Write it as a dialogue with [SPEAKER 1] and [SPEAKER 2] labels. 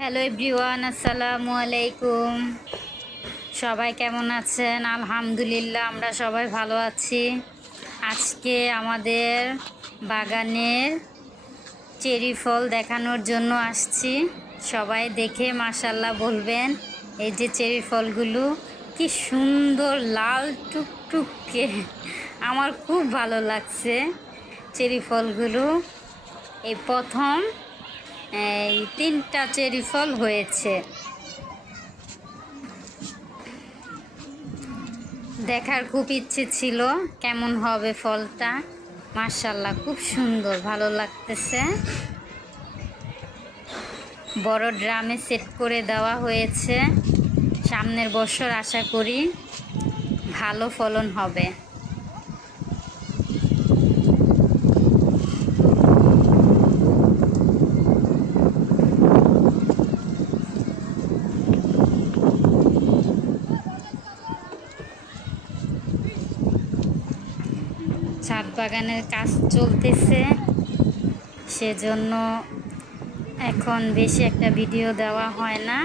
[SPEAKER 1] Hello everyone আসসালামু আলাইকুম। সবাই কেমন আছেন? আলহামদুলিল্লাহ, আমরা সবাই ভালো আছি। আজকে আমাদের বাগানের চেরি ফল দেখানোর জন্য আসছি। সবাই দেখে মাশাল্লাহ বলবেন, এই যে চেরি ফলগুলো কি সুন্দর লাল টুকটুককে আমার খুব ভালো লাগছে চেরি ফলগুলো। এই প্রথম তিনটা চেরি ফল হয়েছে। দেখার খুব ইচ্ছে ছিল কেমন হবে ফলটা। মার্শাল্লাহ খুব সুন্দর, ভালো লাগতেছে। বড় ড্রামে সেট করে দেওয়া হয়েছে। সামনের বছর আশা করি ভালো ফলন হবে। ছাদ বাগানের কাজ চলতেছে। সেজন্য এখন বেশি একটা ভিডিও দেওয়া হয় না।